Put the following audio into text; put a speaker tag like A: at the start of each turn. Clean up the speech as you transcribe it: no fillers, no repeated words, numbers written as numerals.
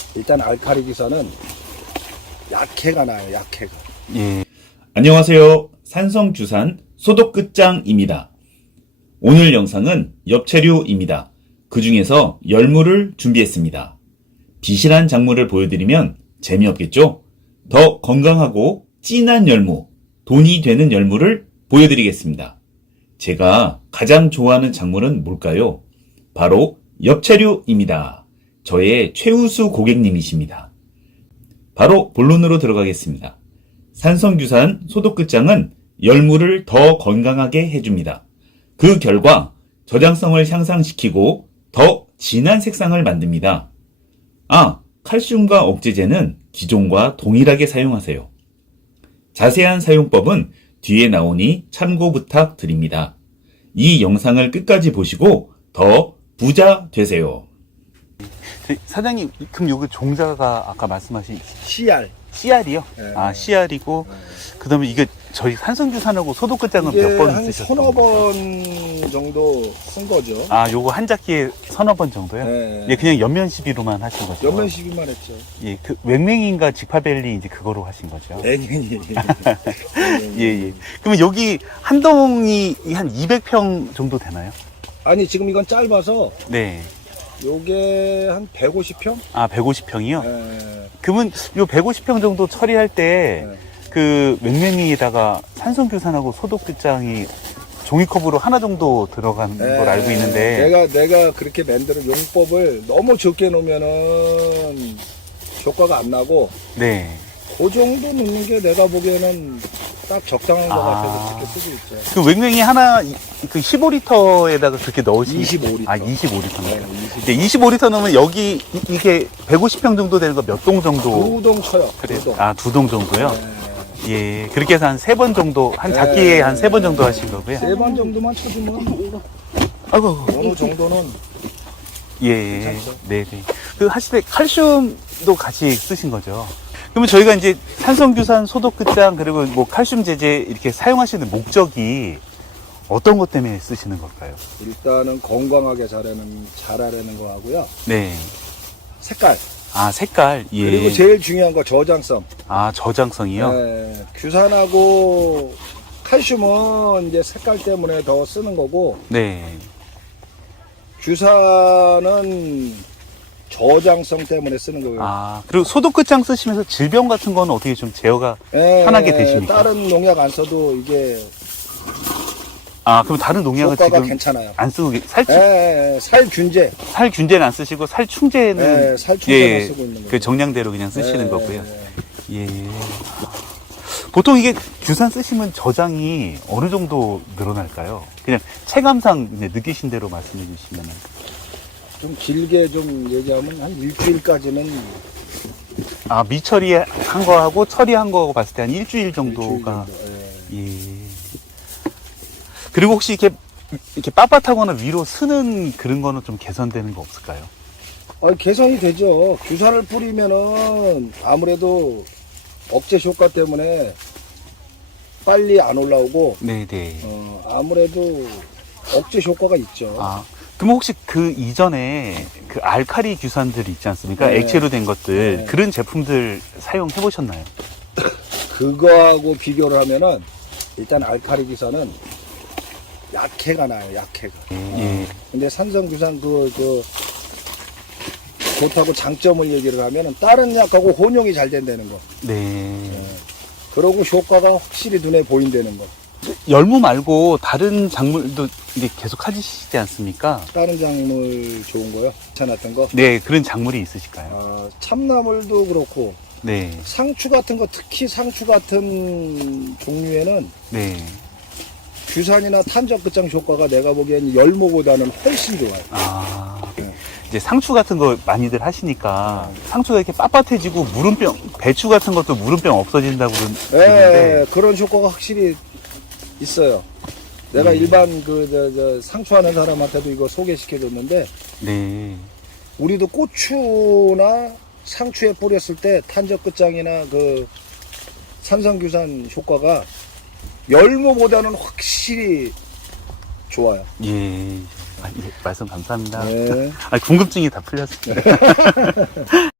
A: 일단 알칼리 기사는 약해가 나요, 약해가.
B: 예. 안녕하세요. 산성주산 소독끝장입니다. 오늘 영상은 엽채류입니다. 그 중에서 열무를 준비했습니다. 비실한 작물을 보여드리면 재미없겠죠? 더 건강하고 진한 열무, 돈이 되는 열무를 보여드리겠습니다. 제가 가장 좋아하는 작물은 뭘까요? 바로 엽채류입니다. 저의 최우수 고객님이십니다. 바로 본론으로 들어가겠습니다. 산성규산 소독끝장은 열무를 더 건강하게 해줍니다. 그 결과 저장성을 향상시키고 더 진한 색상을 만듭니다. 칼슘과 억제제는 기존과 동일하게 사용하세요. 자세한 사용법은 뒤에 나오니 참고 부탁드립니다. 이 영상을 끝까지 보시고 더 부자 되세요. 사장님, 그럼 여기 종자가 아까 말씀하신
A: CR.
B: CR이요?
A: 네.
B: CR이고, 그 다음에 이게 저희 산성규산하고 소독끝장은
A: 이게
B: 몇 번
A: 한
B: 쓰셨던
A: 서너
B: 거예요?
A: 번 정도 쓴 거죠.
B: 요거 한 작기에 서너 번 정도요?
A: 네.
B: 예, 그냥 연면 시비로만 하신 거죠?
A: 연면 시비만 했죠.
B: 예, 그 웽맹인가 직파벨리 이제 그거로 하신 거죠?
A: 예.
B: 예. 그러면 여기 한 동이 한 200평 정도 되나요?
A: 아니, 지금 이건 짧아서
B: 네.
A: 요게 한 150평?
B: 150평이요?
A: 예.
B: 그러면 요 150평 정도 처리할 때
A: 네.
B: 그 웽맹이에다가 산성규산하고 소독끝장이 종이컵으로 하나 정도 들어가는 걸 알고 있는데
A: 내가 그렇게 만드는 용법을 너무 적게 놓으면은 효과가 안 나고
B: 네.
A: 그 정도 넣는 게 내가 보기에는 딱 적당한 것 같아서 그렇게 쓰고 있죠.
B: 그 웽맹이 하나 그 15리터에다가 그렇게 넣으시면
A: 25리터.
B: 25리터인가요?
A: 네,
B: 25리터 넣으면 여기 이게 150평 정도 되는 거 몇 동 정도?
A: 두 동 쳐요.
B: 그래요?
A: 두 동.
B: 두 동 정도요?
A: 네.
B: 예. 그렇게 해서 한 3번 정도, 한 작기에
A: 네.
B: 한 3번 정도 하신 거고요.
A: 3번 정도만 쳐주면
B: 아이고.
A: 어느 정도는
B: 예.
A: 괜찮죠.
B: 네네. 그 하실 때 칼슘도 같이 쓰신 거죠? 그러면 저희가 이제 산성규산 소독끝장 그리고 뭐 칼슘 제제 이렇게 사용하시는 목적이 어떤 것 때문에 쓰시는 걸까요?
A: 일단은 건강하게 자라려는 거 하고요.
B: 네.
A: 색깔.
B: 색깔. 예.
A: 그리고 제일 중요한 거 저장성.
B: 저장성이요?
A: 네, 규산하고 칼슘은 이제 색깔 때문에 더 쓰는 거고,
B: 네.
A: 규산은 저장성 때문에 쓰는 거예요.
B: 그리고 소독끝장 쓰시면서 질병 같은 거는 어떻게 좀 제어가 편하게 되십니까?
A: 다른 농약 안 써도 이게
B: 그럼 다른 농약은
A: 효과가
B: 지금
A: 괜찮아요.
B: 안 쓰고
A: 살균제.
B: 살균제는 안 쓰시고 살충제는
A: 살충제만 쓰고 있는 거예요.
B: 그 정량대로 그냥 쓰시는
A: 네,
B: 거고요.
A: 네.
B: 예. 보통 이게 규산 쓰시면 저장이 어느 정도 늘어날까요? 그냥 체감상 이제 느끼신 대로 말씀해 주시면.
A: 좀 길게 좀 얘기하면 한 일주일까지는
B: 미처리한 거하고 처리한 거하고 봤을 때 한 일주일 정도가.
A: 일주일 정도,
B: 예. 그리고 혹시 이렇게 빳빳하거나 위로 쓰는 그런 거는 좀 개선되는 거 없을까요?
A: 개선이 되죠. 규산을 뿌리면은 아무래도 억제 효과 때문에 빨리 안 올라오고,
B: 네네.
A: 아무래도 억제 효과가 있죠.
B: 그럼 혹시 그 이전에 그 알칼리 규산들 있지 않습니까?
A: 네.
B: 액체로 된 것들,
A: 네.
B: 그런 제품들 사용해 보셨나요?
A: 그거하고 비교를 하면은 일단 알칼리 기사는 약해가 나요, 약해가.
B: 예.
A: 근데 산성규산 좋다고 장점을 얘기를 하면은 다른 약하고 혼용이 잘 된다는 거.
B: 네.
A: 그러고 효과가 확실히 눈에 보인다는 거.
B: 열무 말고 다른 작물도 이제 계속 하시지 않습니까?
A: 다른 작물 좋은 거요? 괜찮았던 거?
B: 네, 그런 작물이 있으실까요?
A: 참나물도 그렇고
B: 네.
A: 상추 같은 거, 특히 상추 같은 종류에는
B: 네.
A: 규산이나 탄저끝장 효과가 내가 보기엔 열무보다는 훨씬 좋아요. 네.
B: 이제 상추 같은 거 많이들 하시니까 상추가 이렇게 빳빳해지고 무름병, 배추 같은 것도 무름병 없어진다고 그러는데.
A: 그런 효과가 확실히 있어요. 내가 일반 상추하는 사람한테도 이거 소개시켜줬는데,
B: 네.
A: 우리도 고추나 상추에 뿌렸을 때 탄저끝장이나 산성규산 효과가 열무보다는 확실히 좋아요.
B: 예. 말씀 감사합니다.
A: 네.
B: 궁금증이 다 풀렸습니다.